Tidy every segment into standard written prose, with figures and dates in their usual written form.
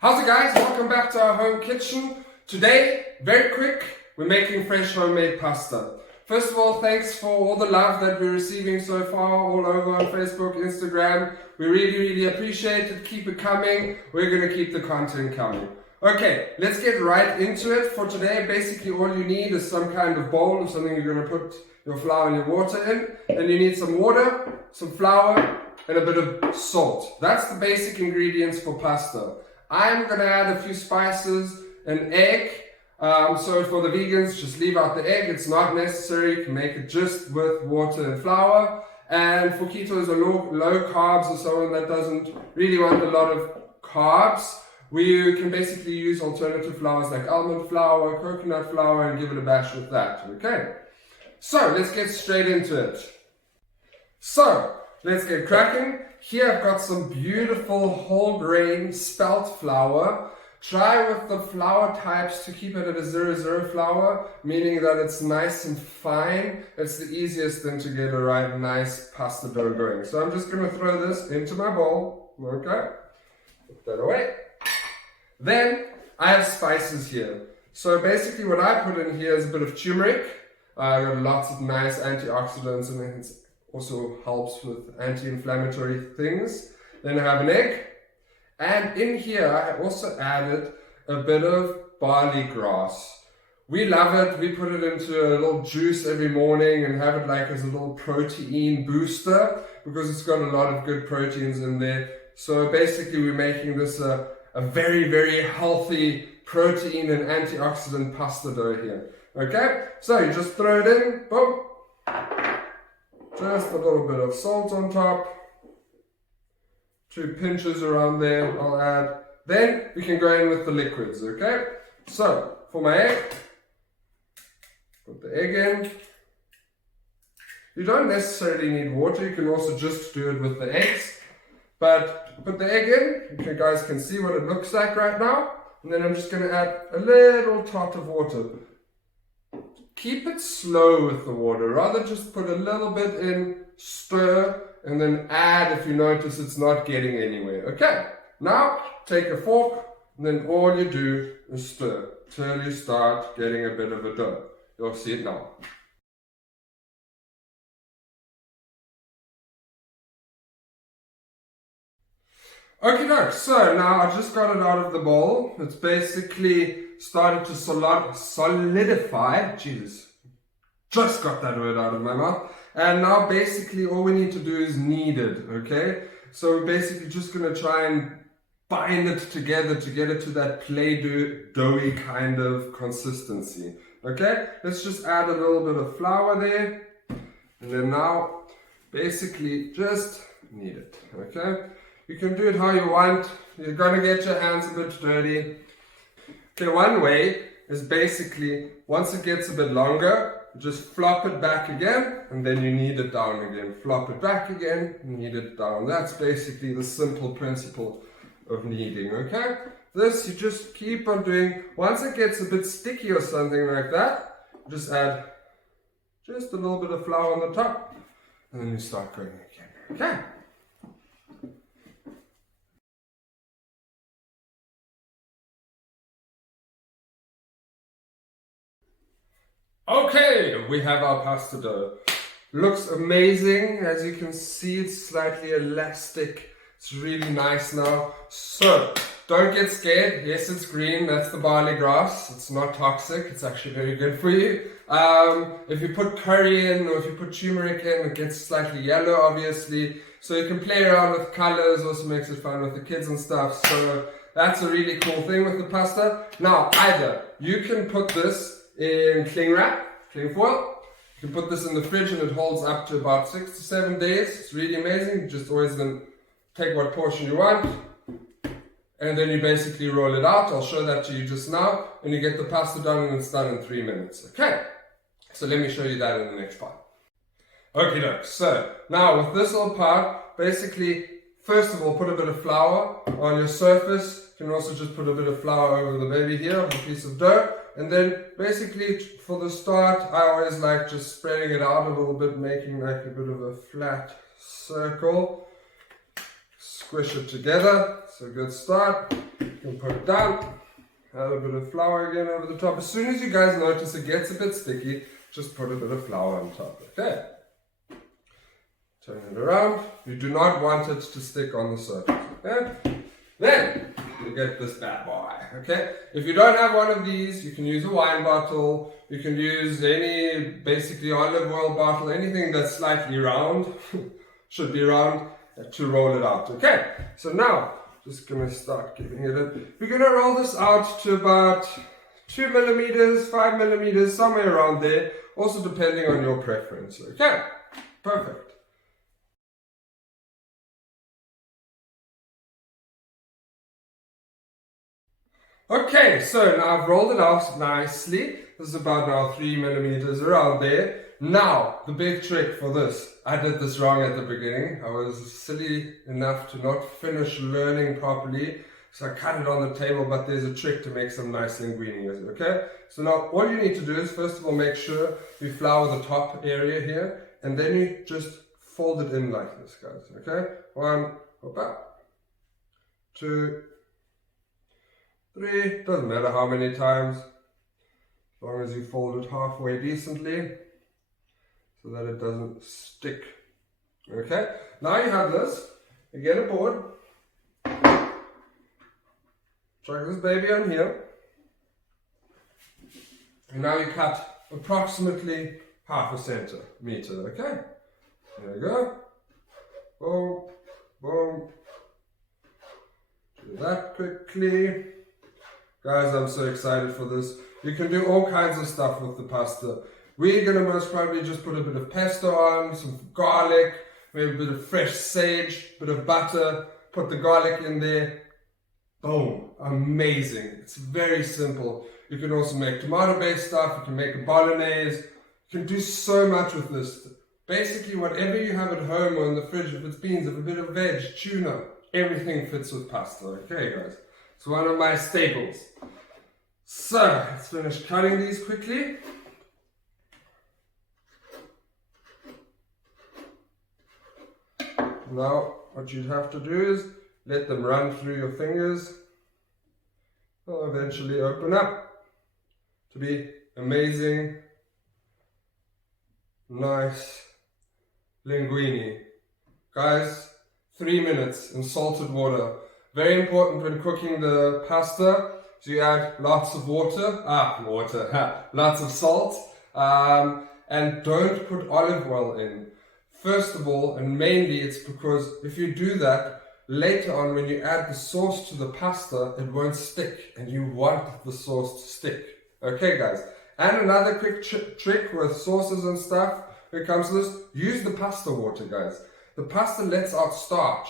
How's it guys? Welcome back to our home kitchen. Today, very quick, we're making fresh homemade pasta. First of all, thanks for all the love that we're receiving so far all over on Facebook, Instagram. We really appreciate it. Keep it coming. We're going to keep the content coming. Okay, let's get right into it. For today, basically all you need is some kind of bowl of something you're going to put your flour and your water in. Then you need some water, some flour, and a bit of salt. That's the basic ingredients for pasta. I'm going to add a few spices, an egg. So for the vegans, just leave out the egg. It's not necessary. You can make it just with water and flour. And for ketos or low carbs or someone that doesn't really want a lot of carbs, we can basically use alternative flours like almond flour, coconut flour, and give it a bash with that. Okay? So let's get straight into it. So let's get cracking. Here I've got some beautiful whole grain spelt flour. Try with the flour types to keep it at a 0-0 flour, meaning that it's nice and fine. It's the easiest thing to get a right nice pasta dough going. So I'm just going to throw this into my bowl. Okay, put that away. Then I have spices here. So basically what I put in here is a bit of turmeric. I got lots of nice antioxidants and it also helps with anti-inflammatory things. Then I have an egg. And in here, I also added a bit of barley grass. We love it. We put it into a little juice every morning and have it like as a little protein booster because it's got a lot of good proteins in there. So basically, we're making this a very healthy protein and antioxidant pasta dough here. Okay, so you just throw it in, boom. Just a little bit of salt on top. 2 pinches around there I'll add. Then we can go in with the liquids, okay? So, for my egg, put the egg in. You don't necessarily need water, you can also just do it with the eggs. But put the egg in, you guys can see what it looks like right now. And then I'm just going to add a little tot of water. Keep it slow with the water, rather just put a little bit in, stir, and then add if you notice it's not getting anywhere. Okay, now take a fork, and then all you do is stir till you start getting a bit of a dough. You'll see it now. Okay, so now I just got it out of the bowl. It's basically started to solidify. Jesus, just got that word out of my mouth. And now basically all we need to do is knead it, okay? So we're basically just going to try and bind it together to get it to that doughy kind of consistency, okay? Let's just add a little bit of flour there. And then now basically just knead it, okay? You can do it how you want. You're going to get your hands a bit dirty. Okay, one way is basically once it gets a bit longer, just flop it back again, and then you knead it down again. Flop it back again, knead it down. That's basically the simple principle of kneading, okay? This you just keep on doing. Once it gets a bit sticky or something like that, just add just a little bit of flour on the top, and then you start going again, okay? Okay, we have our pasta dough. Looks amazing. As you can see, it's slightly elastic. It's really nice now. So, don't get scared. Yes, it's green. That's the barley grass. It's not toxic. It's actually very good for you. If you put curry in or if you put turmeric in, it gets slightly yellow, obviously. So you can play around with colors. Also makes it fun with the kids and stuff. So that's a really cool thing with the pasta. Now, either you can put this in cling foil. You can put this in the fridge and it holds up to about 6 to 7 days. It's really amazing. You just always then take what portion you want and then you basically roll it out. I'll show that to you just now, and you get the pasta done and it's done in 3 minutes. Okay, so let me show you that in the next part. Okay, so now with this little part, basically first of all put a bit of flour on your surface. You can also just put a bit of flour over the baby here, a piece of dough. And then basically for the start, I always like just spreading it out a little bit, making like a bit of a flat circle. Squish it together, so good start. You can put it down. Add a bit of flour again over the top. As soon as you guys notice it gets a bit sticky, just put a bit of flour on top, okay? Turn it around. You do not want it to stick on the surface, okay? Then, you get this bad boy, okay? If you don't have one of these, you can use a wine bottle, you can use any, basically olive oil bottle, anything that's slightly round, should be round, to roll it out, okay? So now, just gonna start giving it a, we're gonna roll this out to about 2 millimeters, 5 millimeters, somewhere around there, also depending on your preference, okay? Perfect. Okay, so now I've rolled it out nicely. This is about now 3 millimeters around there. Now, the big trick for this. I did this wrong at the beginning. I was silly enough to not finish learning properly. So I cut it on the table, but there's a trick to make some nice linguine with it, okay? So now all you need to do is first of all make sure you flour the top area here, and then you just fold it in like this, guys, okay? 1, hop up, 2, 3, doesn't matter how many times, as long as you fold it halfway decently so that it doesn't stick. Okay, now you have this, you get a board, chuck this baby on here, and now you cut approximately half a centimeter, okay? There we go, boom, boom, do that quickly. Guys, I'm so excited for this. You can do all kinds of stuff with the pasta. We're going to most probably just put a bit of pesto on, some garlic, maybe a bit of fresh sage, a bit of butter, put the garlic in there. Boom, amazing. It's very simple. You can also make tomato-based stuff, you can make a bolognese. You can do so much with this. Basically, whatever you have at home or in the fridge, if it's beans, if a bit of veg, tuna, everything fits with pasta. Okay, guys? It's one of my staples. So, let's finish cutting these quickly. Now, what you'd have to do is let them run through your fingers. They'll eventually open up to be amazing, nice linguine. Guys, 3 minutes in salted water. Very important when cooking the pasta. So you add lots of water, lots of salt, and don't put olive oil in. First of all, and mainly it's because if you do that, later on when you add the sauce to the pasta, it won't stick, and you want the sauce to stick. Okay, guys? And another quick trick with sauces and stuff, when it comes to this, use the pasta water, guys. The pasta lets out starch.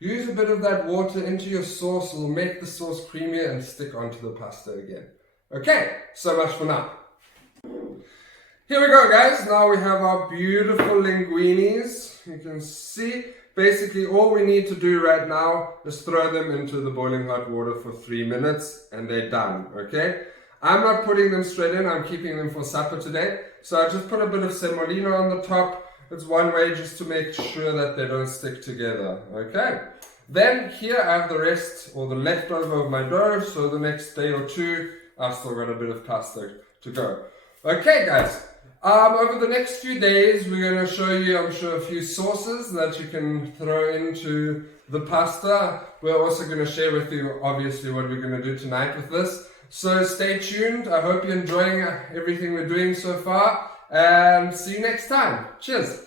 Use a bit of that water into your sauce, it will make the sauce creamier and stick onto the pasta again. Okay, so much for now. Here we go, guys. Now we have our beautiful linguines. You can see, basically all we need to do right now is throw them into the boiling hot water for 3 minutes and they're done, okay? I'm not putting them straight in, I'm keeping them for supper today. So I just put a bit of semolina on the top. It's one way just to make sure that they don't stick together, okay? Then here I have the rest or the leftover of my dough, so the next day or two I've still got a bit of pasta to go. Okay, guys, over the next few days we're going to show you, I'm sure, a few sauces that you can throw into the pasta. We're also going to share with you, obviously, what we're going to do tonight with this. So stay tuned. I hope you're enjoying everything we're doing so far. And see you next time. Cheers.